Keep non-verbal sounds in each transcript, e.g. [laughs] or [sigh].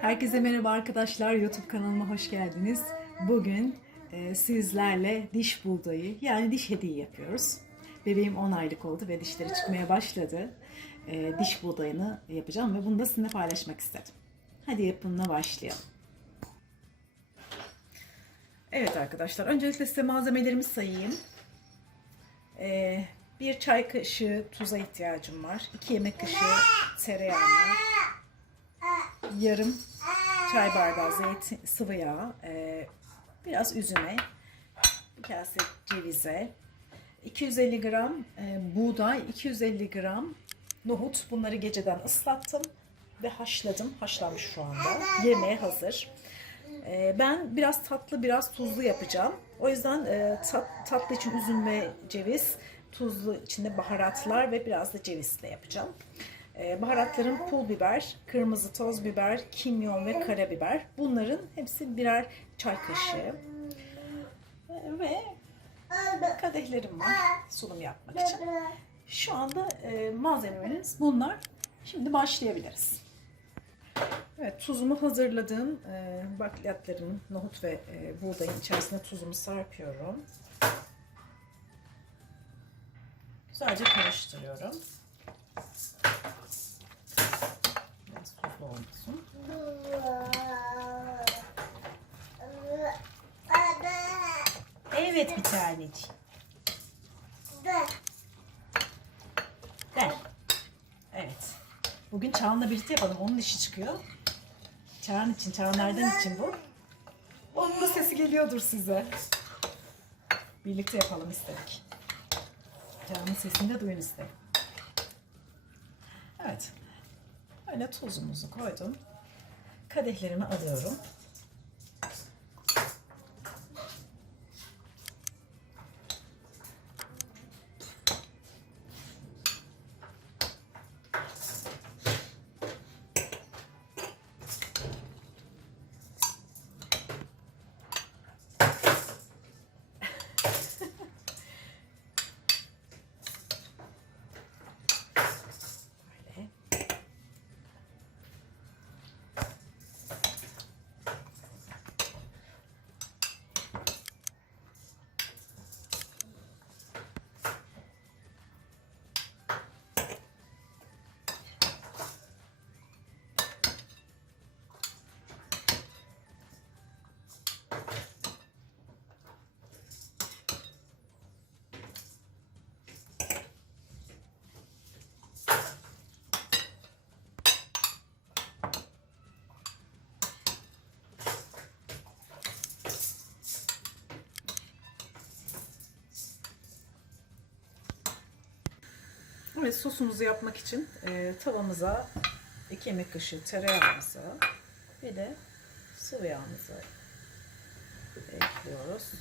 Herkese merhaba arkadaşlar. YouTube kanalıma hoş geldiniz. Bugün e, sizlerle diş buğdayı yani diş hediye yapıyoruz. Bebeğim 10 aylık oldu ve dişleri çıkmaya başladı. E, diş buğdayını yapacağım ve bunu da sizinle paylaşmak istedim. Hadi yapımına başlayalım. Evet arkadaşlar, öncelikle size malzemelerimi sayayım. E, bir çay kaşığı tuza ihtiyacım var. 2 yemek kaşığı tereyağına, yarım çay bardağı zeytin, sıvı yağ, e, biraz üzüme, bir kase cevize, 250 gram e, buğday, 250 gram nohut. Bunları geceden ıslattım ve haşladım. Haşlanmış şu anda. Yemeğe hazır. E, ben biraz tatlı, biraz tuzlu yapacağım. O yüzden e, tat, tatlı için üzüm ve ceviz, tuzlu içinde baharatlar ve biraz da cevizle yapacağım. Ee, Baharatlarım pul biber, kırmızı toz biber, kimyon ve karabiber. Bunların hepsi birer çay kaşığı. Ve kadehlerim var sunum yapmak için. Şu anda e, malzemelerimiz bunlar. Şimdi başlayabiliriz. Evet, tuzumu hazırladığım e, bakliyatlarımın, nohut ve e, buğdayın içerisine tuzumu sarpıyorum. Güzelce karıştırıyorum. Evet bir tanecik. Ver. Evet. Bugün Çağan'la birlikte yapalım. Onun işi çıkıyor. Çağan için, Çağan nereden için bu? Onun da sesi geliyordur size. Birlikte yapalım istedik. Çağan'ın sesini de duyun istedim. Evet. Öyle tuzumuzu koydum. Kadehlerimi alıyorum. Evet sosumuzu yapmak için e, tavamıza 2 yemek kaşığı tereyağımızı bir de sıvı yağımızı ekliyoruz.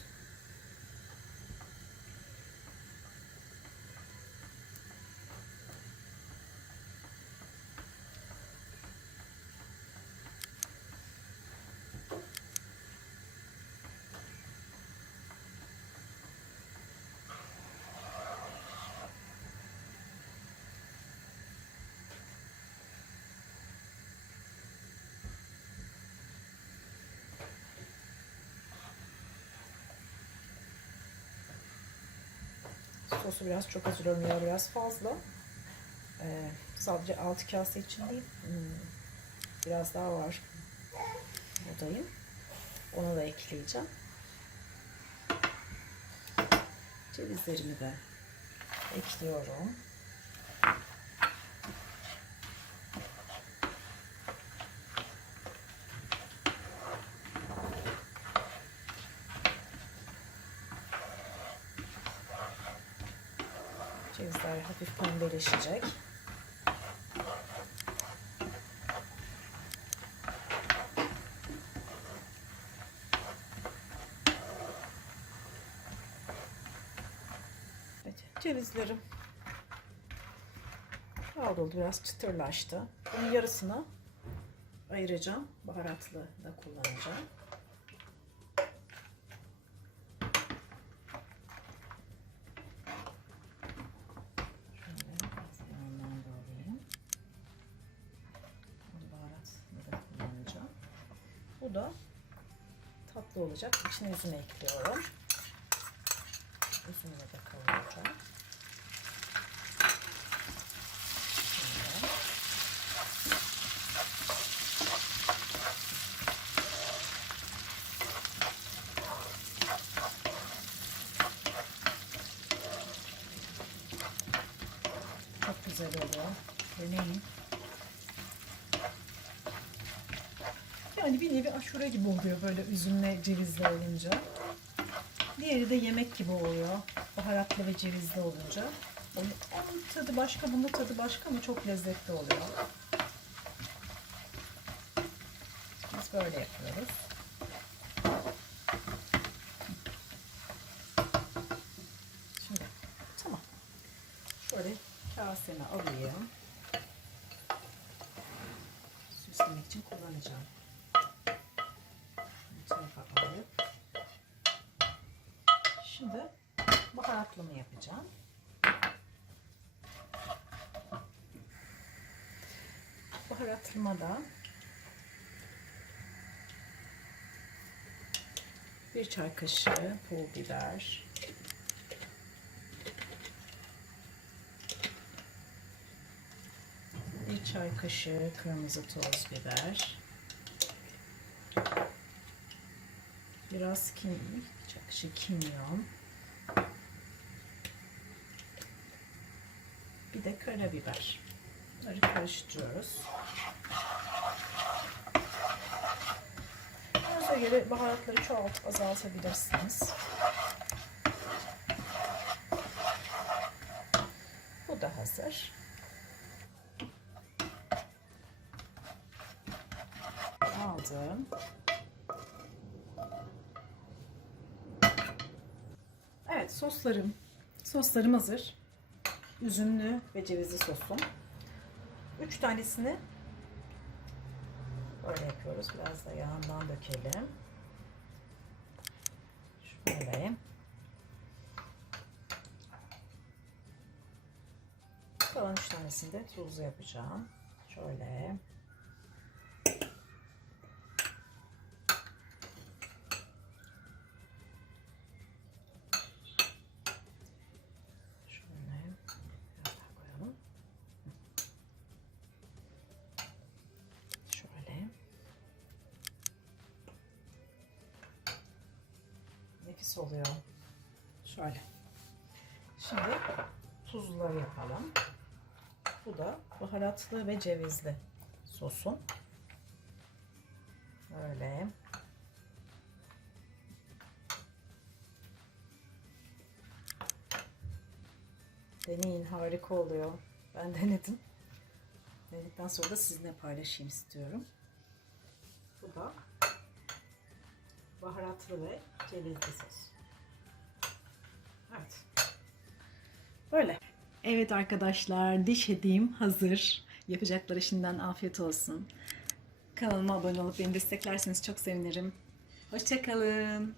Sosu biraz çok hazırlıyorum ya biraz fazla. Ee, sadece 6 kase için değil. hmm, Biraz daha var. Buradayım. Onu da ekleyeceğim. Cevizlerimi de ekliyorum. Cevizler hafif pembeleşecek. Evet, cevizlerim kavruldu, biraz çıtırlaştı. Bunun yarısını ayıracağım. Baharatlı da kullanacağım. Da tatlı olacak. İçine üzüm ekliyorum. Üzümle de. Şimdi. Çok güzel oluyor. Deneyin. Yani bir nevi aşure gibi oluyor böyle üzümle cevizli olunca. Diğeri de yemek gibi oluyor. Baharatlı ve cevizli olunca. Onun tadı başka, bunun tadı başka ama çok lezzetli oluyor. Biz böyle yapıyoruz. Şimdi tamam. Şöyle kaseme alayım. Süslemek için kullanacağım. Şimdi baharatlımı yapacağım. Baharatlıma da bir çay kaşığı pul biber, bir çay kaşığı kırmızı toz biber, biraz kim, bir çay kaşığı kimyon, bir de karabiber. Bunları karıştırıyoruz. Arzuya göre baharatları çoğalt, azaltabilirsiniz. Bu da hazır. aldım. Evet soslarım. Soslarım hazır. Üzümlü ve cevizli sosum. Üç tanesini böyle yapıyoruz. Biraz da yağından dökelim. Şöyle. Kalan üç tanesini de tuzlu yapacağım. Şöyle. Nefis oluyor. Şöyle. Şimdi tuzluları yapalım. Bu da baharatlı ve cevizli sosum. Böyle. Deneyin harika oluyor. Ben [laughs] denedim. Denedikten sonra da sizinle paylaşayım istiyorum. Bu da baharatlı ve cevizli sos. Evet. Böyle. Evet arkadaşlar diş hediyem hazır. Yapacakları şimdiden afiyet olsun. Kanalıma abone olup beni desteklerseniz çok sevinirim. Hoşçakalın.